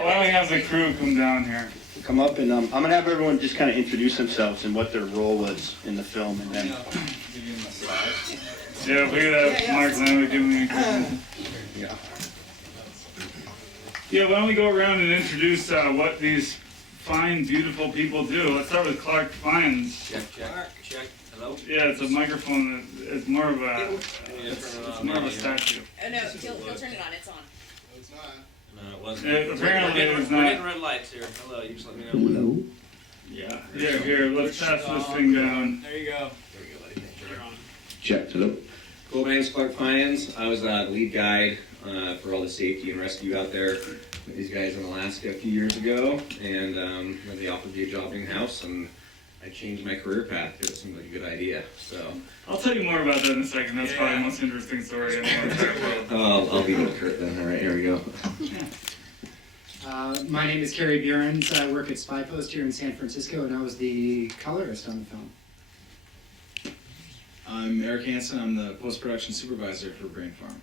Why don't we have the crew come down here? Come up and I'm going to have everyone just kind of introduce themselves and what their role was in the film, and then. Yeah, look at that, Mark Landvik giving me a Yeah. Yeah, why don't we go around and introduce what these fine, beautiful people do. Let's start with Clark Fines. Check. Hello? Yeah, it's a microphone that is more of a, it's more of a statue. Oh no, he'll turn it on, it's on. No, it's not. No, it wasn't. Apparently it was We're getting not. red lights here. Hello, you just let me know. Hello. Yeah, here, let's pass this thing down. There you go. There we go, buddy. You're on. Check. Hello. Cool, my name's Clark Fines. I was the lead guide for all the safety and rescue out there with these guys in Alaska a few years ago, and when they offered me a job in-house, and I changed my career path because it seemed like a good idea. So I'll tell you more about that in a second. That's probably the most interesting story in the entire world. I'll be with Curt then. All right, here we go. My name is Kerry Bjorns. I work at Spy Post here in San Francisco, and I was the colorist on the film. I'm Eric Hansen. I'm the post-production supervisor for Brain Farm.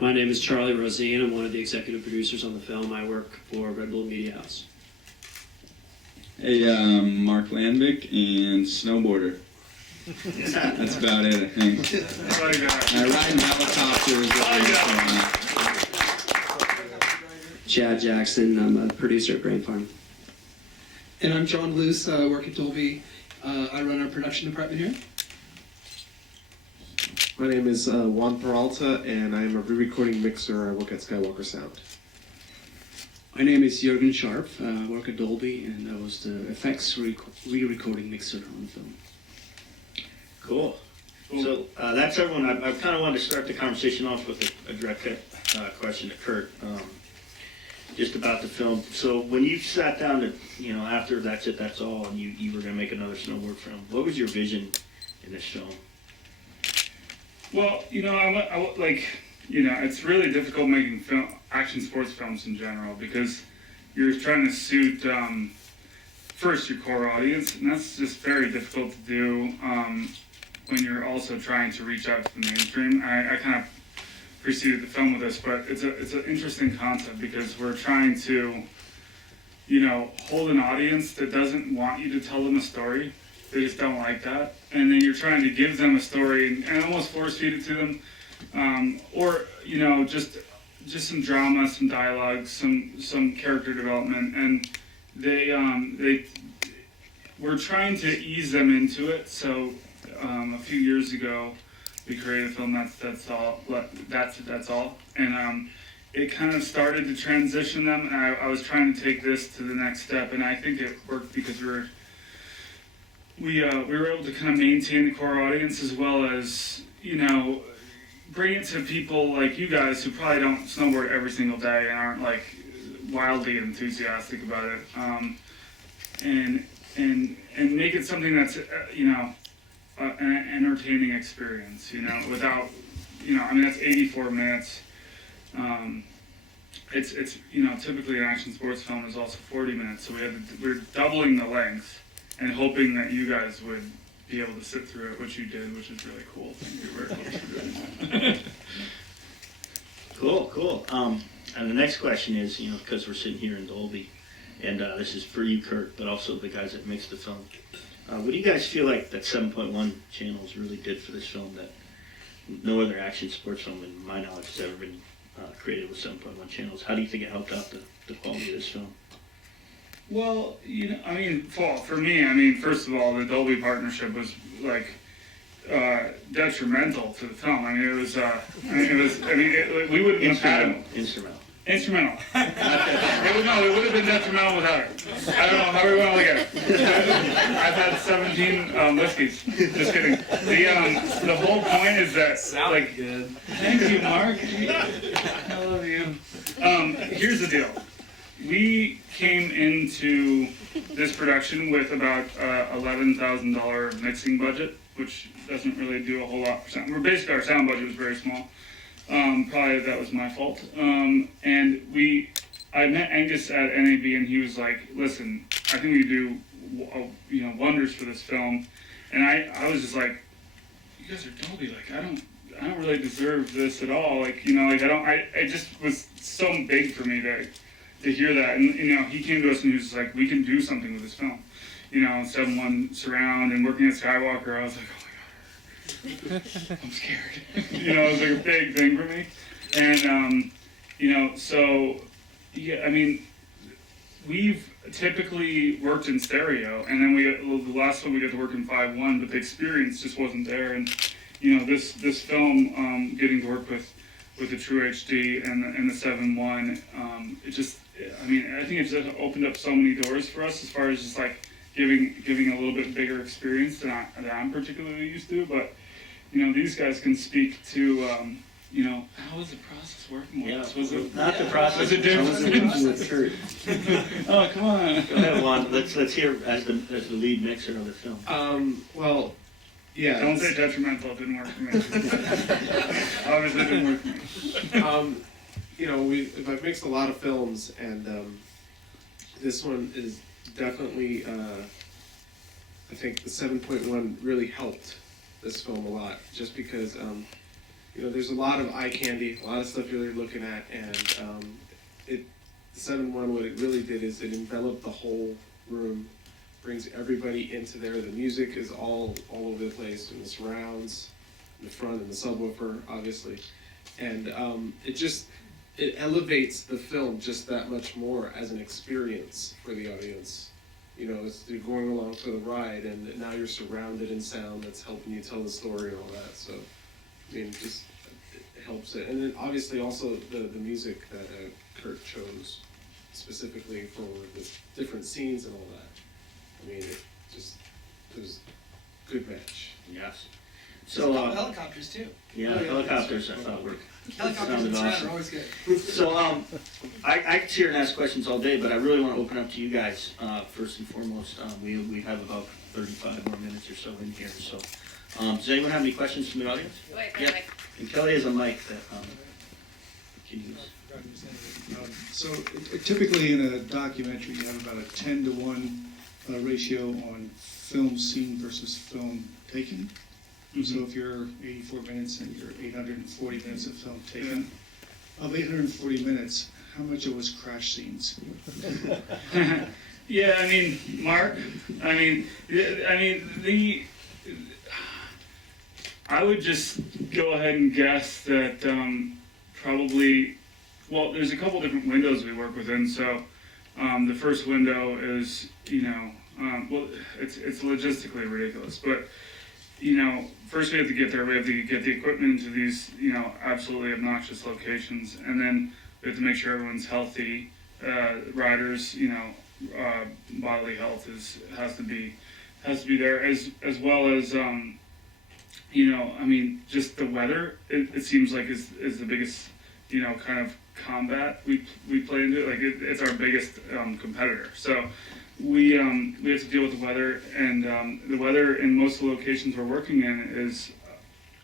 My name is Charlie Rosine. I'm one of the executive producers on the film. I work for Red Bull Media House. Hey, Mark Landvik and snowboarder. That's about it, I think. Oh my God. I ride in helicopters. Chad Jackson. I'm a producer at Brain Farm. And I'm John Luce, work at Dolby. I run our production department here. My name is Juan Peralta, and I'm a re-recording mixer. I work at Skywalker Sound. My name is Jürgen Sharp. I work at Dolby, and I was the effects re-recording mixer on the film. Cool. So that's everyone. I kind of wanted to start the conversation off with a direct question to Curt, just about the film. So when you sat down to, after That's It, That's All, and you were going to make another snowboard film, what was your vision in this film? Well, it's really difficult making action sports films in general because you're trying to suit first your core audience, and that's just very difficult to do when you're also trying to reach out to the mainstream. I kind of preceded the film with this, but it's an interesting concept because we're trying to, hold an audience that doesn't want you to tell them a story. They just don't like that, and then you're trying to give them a story and almost force feed it to them, or just some drama, some dialogue, some character development, and we're trying to ease them into it. So a few years ago, we created a film that's all, and it kind of started to transition them. And I was trying to take this to the next step, and I think it worked because we were able to kind of maintain the core audience as well as bring it to people like you guys who probably don't snowboard every single day and aren't like wildly enthusiastic about it, and make it something that's an entertaining experience, without that's 84 minutes. It's typically an action sports film is also 40 minutes, so we're doubling the length and hoping that you guys would be able to sit through it, which you did, which is really cool. Thank you very much for doing that. Cool. And the next question is, because we're sitting here in Dolby, and this is for you, Curt, but also the guys that mixed the film. What do you guys feel like that 7.1 channels really did for this film that no other action sports film, in my knowledge, has ever been created with 7.1 channels? How do you think it helped out the quality of this film? Well, for me, first of all, the Dolby partnership was detrimental to the film. We wouldn't have had it. Instrumental. It would have been detrimental without it. I don't know how we want to look at it. I've had 17 whiskeys. Just kidding. The whole point is that, Good. Thank you, Mark. I love you. Here's the deal. We came into this production with about $11,000 mixing budget, which doesn't really do a whole lot for sound. Basically, our sound budget was very small. Probably that was my fault. And I met Angus at NAB, and he was like, "Listen, I think we do, wonders for this film." And I was just like, "You guys are Dolby. I I don't really deserve this at all. Like, you know, like it just was so big for me to hear that. And, you know, he came to us and he was like, we can do something with this film. You know, 7-1 surround and working at Skywalker, I was like, oh my God, I'm scared. You know, it was like a big thing for me. And, you know, so, yeah, I mean, we've typically worked in stereo, and then the last one we got to work in 5.1, but the experience just wasn't there. And you know, this film, getting to work with the True HD and the 7.1, it just, I mean, I think it's just opened up so many doors for us as far as just like giving a little bit bigger experience than I'm particularly used to. But you know, these guys can speak to. You know, how was the process working with us? Was it not the process? Was it different? With Curt. Oh, come on. Go ahead, Juan. Let's hear as the lead mixer of the film. Well, yeah. Don't say detrimental. It didn't work for me. Obviously, it didn't work for me. You know, I've mixed a lot of films, and this one is definitely. I think the 7.1 really helped this film a lot, just because. You know, there's a lot of eye candy, a lot of stuff you're looking at, and the 7.1, what it really did is it enveloped the whole room, brings everybody into there. The music is all over the place, in the surrounds, in the front, and the subwoofer, obviously, and it elevates the film just that much more as an experience for the audience. You know, you're going along for the ride, and now you're surrounded in sound that's helping you tell the story and all that. So. I mean, just it helps it, and then obviously also the music that Curt chose specifically for the different scenes and all that. I mean, it was a good match. Yes. So helicopters too. Yeah, helicopters. I thought were. Helicopters and sound are always good. So I could sit here and ask questions all day, but I really want to open up to you guys first and foremost. We have about 35 more minutes or so in here, so. Does anyone have any questions from the audience? Wait, Yeah. And Kelly has a mic that can use. So typically in a documentary, you have about a 10-to-1 ratio on film seen versus film taken. Mm-hmm. So if you're 84 minutes and you're 840 minutes of film taken, of 840 minutes, how much of it was crash scenes? Yeah, I mean, Mark, I would just go ahead and guess that probably, well, there's a couple different windows we work within. So the first window is, you know, well, it's logistically ridiculous, but, you know, first we have to get there. We have to get the equipment into these, you know, absolutely obnoxious locations, and then we have to make sure everyone's healthy. Riders, you know, bodily health has to be there, as well as. You know, I mean, just the weather, it seems like is the biggest, you know, kind of combat we play into. Like, it's our biggest competitor. So we have to deal with the weather, and the weather in most of the locations we're working in is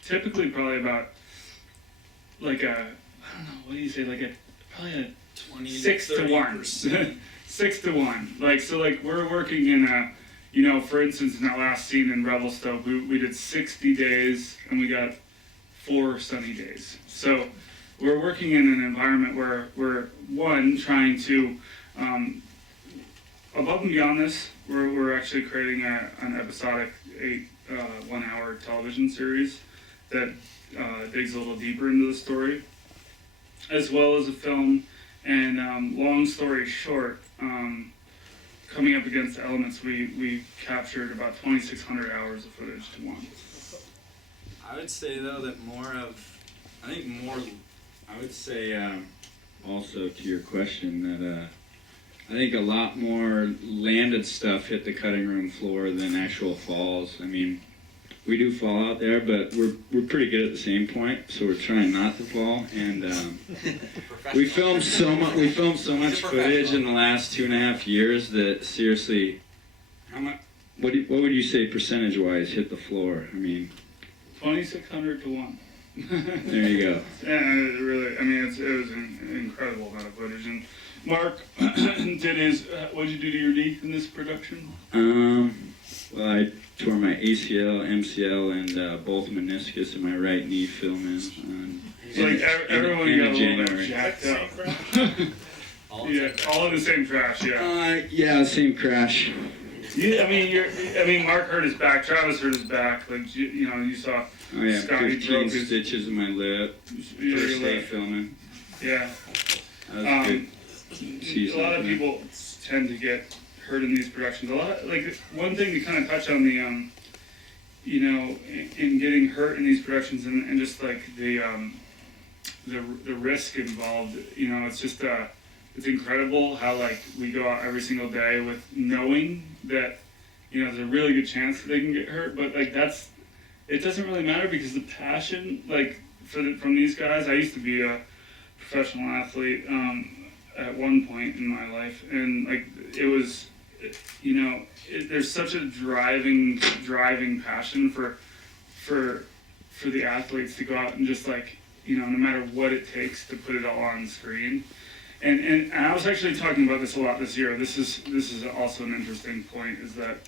typically probably about like I don't know, what do you say, like probably a 6 to 1. 6 to 1. Like, so like we're working in a, you know, for instance, in that last scene in Revelstoke, we did 60 days and we got 4 sunny days. So we're working in an environment where we're, one, trying to, above and beyond this, we're actually creating an episodic 1-hour television series that digs a little deeper into the story, as well as a film. And long story short, coming up against the elements, we captured about 2,600 hours of footage to one. I would say though that I would say also to your question that I think a lot more landed stuff hit the cutting room floor than actual falls. I mean, we do fall out there, but we're pretty good at the same point, so we're trying not to fall. And we filmed so much footage in the last 2.5 years that seriously, what would you say percentage-wise hit the floor? I mean, 2,600 to 1. There you go. And it really, I mean, it was an incredible amount of footage. And Mark did his, what did you do to your knee in this production? Well, I tore my ACL, MCL, and both meniscus in my right knee filming Like everyone end got of a little bit January. jacked up. Yeah, all in the same crash. Yeah. Yeah, same crash. I mean, Mark hurt his back. Travis hurt his back. Like you saw. Oh yeah, Scotty 15 broke his stitches in my lip. your First day lip. filming. Yeah. That was a good A season. lot of people tend to get hurt in these productions. One thing to kind of touch on the in getting hurt in these productions and just like the risk involved. It's just it's incredible how like we go out every single day with knowing that there's a really good chance that they can get hurt, but like it doesn't really matter because the passion like from these guys. I used to be a professional athlete at one point in my life, and like it was there's such a driving passion for the athletes to go out and just like no matter what it takes to put it all on screen. And I was actually talking about this a lot this year. This is also an interesting point, is that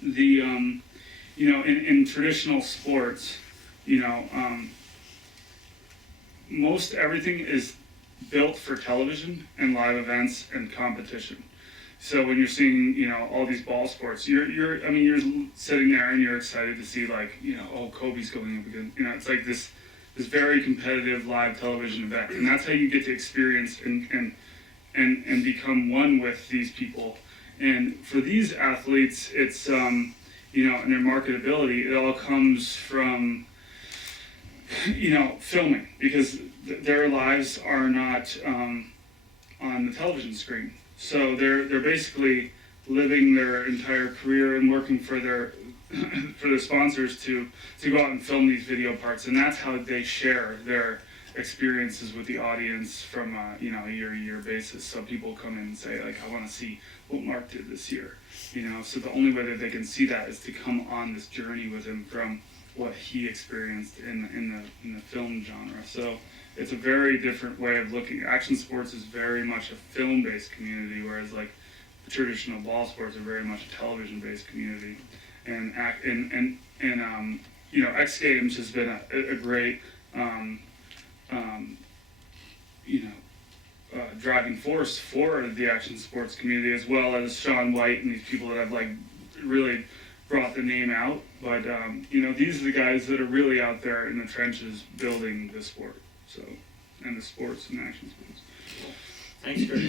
the in traditional sports, most everything is built for television and live events and competition. So when you're seeing all these ball sports, you're sitting there and you're excited to see like oh, Kobe's going up again. It's like this very competitive live television event, and that's how you get to experience and become one with these people. And for these athletes, it's and their marketability, it all comes from filming, because their lives are not on the television screen. So they're basically living their entire career and working for their sponsors to go out and film these video parts, and that's how they share their experiences with the audience from a year-to-year basis. So people come in and say like, I want to see what Mark did this year, So the only way that they can see that is to come on this journey with him from what he experienced in the film genre. So it's a very different way of looking. Action sports is very much a film-based community, whereas like the traditional ball sports are very much a television-based community. And X Games has been a great driving force for the action sports community, as well as Sean White and these people that have like really brought the name out. But these are the guys that are really out there in the trenches building the sport. So, and the sports and action sports. Thanks, Curt.